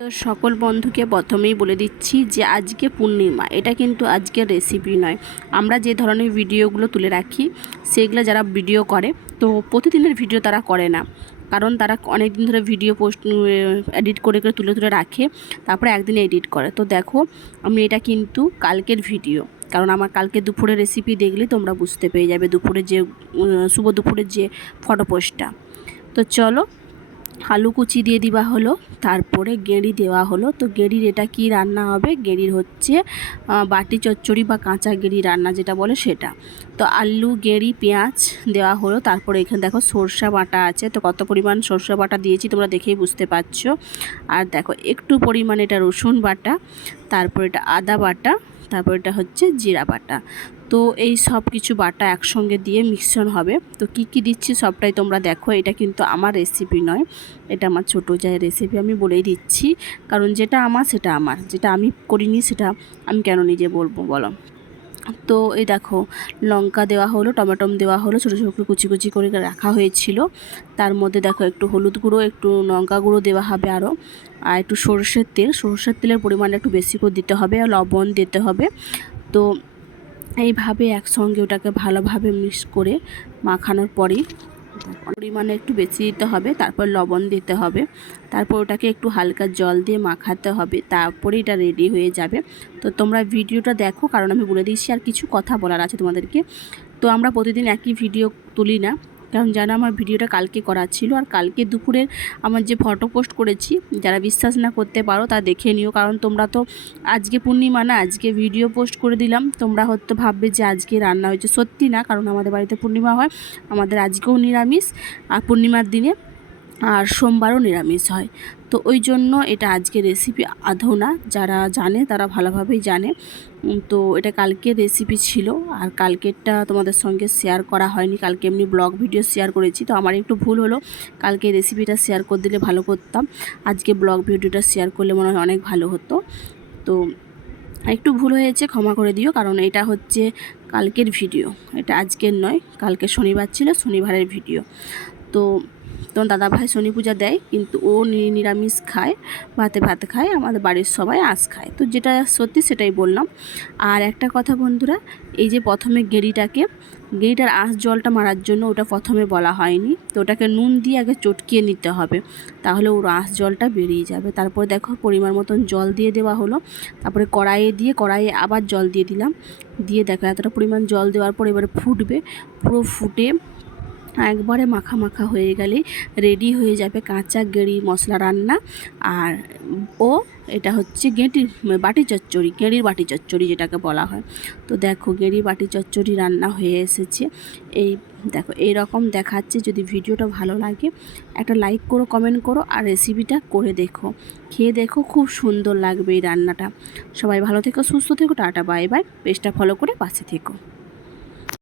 তো সকল বন্ধুকে প্রথমেই বলে দিচ্ছি যে আজকে পূর্ণিমা, এটা কিন্তু আজকের রেসিপি নয়। আমরা যে ধরনের ভিডিওগুলো তুলে রাখি, সেগুলো যারা ভিডিও করে, তো প্রতিদিনের ভিডিও তারা করে না। কারণ তারা অনেক দিন ধরে ভিডিও পোস্ট এডিট করে করে তুলে তুলে রাখে, তারপরে একদিন এডিট করে। তো দেখো, আমি এটা কিন্তু কালকের ভিডিও কারণ আমার কালকে দুপুরের রেসিপি দেখলে তোমরা বুঝতে পেরে যাবে দুপুরে যে শুভ দুপুরের যে ফটো পোস্টটা তো চলো আলু কুচি দিয়ে দেওয়া হলো, তারপরে গেঁড়ি দেওয়া হলো। তো গেঁড়ির এটা কি রান্না হবে? গেঁড়ির হচ্ছে বাটি চচ্চড়ি বা কাঁচা গেঁড়ি রান্না যেটা বলে সেটা। তো আলু, গেঁড়ি, পেঁয়াজ দেওয়া হলো, তারপরে এখানে দেখো সরষা বাটা আছে। তো কত পরিমাণ সরষা বাটা দিয়েছি তোমরা দেখেই বুঝতে পারছ। আর দেখো একটু পরিমাণ এটা রসুন বাটা, তারপর এটা আদা বাটা তারপর এটা হচ্ছে জিরা বাটা। তো এই সব কিছু বাটা একসঙ্গে দিয়ে মিশ্রণ হবে। তো কি কি দিচ্ছি সবটাই তোমরা দেখো, এটা কিন্তু আমার রেসিপি নয়, এটা আমার ছোটো যায় রেসিপি আমি বলেই দিচ্ছি। কারণ যেটা আমার, সেটা আমার, যেটা আমি করিনি, সেটা আমি কেন নিজে বলব বলো? তো এই দেখো, লঙ্কা দেওয়া হলো, টমেটম দেওয়া হলো, ছোটো ছোটো কুচি কুচি করে রাখা হয়েছিল। তার মধ্যে দেখো একটু হলুদ গুঁড়ো, একটু লঙ্কা গুঁড়ো দেওয়া হবে আরও, আর একটু সরষের তেল। সরষের তেলের পরিমাণটা একটু বেশি করে দিতে হবে আর লবণ দিতে হবে। তো এইভাবে একসঙ্গে ওটাকে ভালোভাবে মিক্স করে মাখানোর পরেই পরিমাণে একটু বেশি দিতে হবে, তারপর লবণ দিতে হবে। তারপর ওটাকে একটু হালকা জল দিয়ে মাখাতে হবে তারপরে এটা রেডি হয়ে যাবে। তো তোমরা ভিডিওটা দেখো, কারণ আমি বলে দিচ্ছি আর কিছু কথা বলার আছে তোমাদেরকে। তো আমরা প্রতিদিন একই ভিডিও তুলি না। কারণ যারা আমার ভিডিওটা কালকে করা ছিল আর কালকে দুপুরের আমার যে ফটো পোস্ট করেছি, যারা বিশ্বাস না করতে পারো তা দেখে নিও। কারণ তোমরা তো আজকে পূর্ণিমা না, আজকে ভিডিও পোস্ট করে দিলাম। তোমরা হয়তো ভাববে যে আজকে রান্না হয়েছে। সত্যি না, কারণ আমাদের বাড়িতে পূর্ণিমা হয়, আমাদের আজকেও নিরামিষ। আর পূর্ণিমার দিনে আর সোমবারও নিরামিষ হয়। তো ওই জন্য এটা আজকে রেসিপি আধো না। যারা জানে তারা ভালোভাবেই জানে। তো এটা কালকে রেসিপি ছিল। আর কালকেরটা তোমাদের সঙ্গে শেয়ার করা হয়নি। কালকে এমনি ব্লগ ভিডিও শেয়ার করেছি। তো আমার একটু ভুল হলো। কালকে রেসিপিটা শেয়ার করে দিলে ভালো করতাম। আজকে ব্লগ ভিডিওটা শেয়ার করলে মনে হয় অনেক ভালো হতো। তো একটু ভুল হয়েছে, ক্ষমা করে দিও। কারণ এটা হচ্ছে কালকের ভিডিও এটা আজকের নয়। কালকে শনিবার ছিল, শনিবারের ভিডিও তো তোমার দাদাভাই শনি পূজা দেয়, কিন্তু ও নিরামিষ খায়, ভাতে ভাত খায়, আমাদের বাড়ির সবাই আঁশ খায়। তো যেটা সত্যি সেটাই বললাম। আর একটা কথা বন্ধুরা, এই যে প্রথমে গেঁড়িটাকে, গেঁড়িটার আঁশ জলটা মারার জন্য ওটা প্রথমে বলা হয়নি। তো ওটাকে নুন দিয়ে আগে চটকিয়ে নিতে হবে, তাহলে ওর আঁশ জলটা বেরিয়ে যাবে। তারপর দেখো পরিমাণ মতন জল দিয়ে দেওয়া হলো। তারপরে কড়াইয়ে দিয়ে, কড়াইয়ে আবার জল দিয়ে দিলাম। দিয়ে দেখো এতটা পরিমাণ জল দেওয়ার পর এবারে ফুটবে। পুরো ফুটে একবারে মাখা মাখা হয়ে গেলে রেডি হয়ে যাবে কাঁচা গেঁড়ি মশলা রান্না। আর ও, এটা হচ্ছে গেঁটির বাটি চচ্চড়ি, গেঁড়ির বাটি চচ্চড়ি যেটাকে বলা হয়। তো দেখো গেঁড়ির বাটি চচ্চড়ি রান্না হয়ে এসেছে। এই দেখো এই রকম দেখাচ্ছে যদি ভিডিওটা ভালো লাগে, একটা লাইক করো কমেন্ট করো আর রেসিপিটা করে দেখো। খেয়ে দেখো, খুব সুন্দর লাগবে এই রান্নাটা। সবাই ভালো থেকো, সুস্থ থেকো, টাটা বাই বাই পেজটা ফলো করে পাশে থেকো।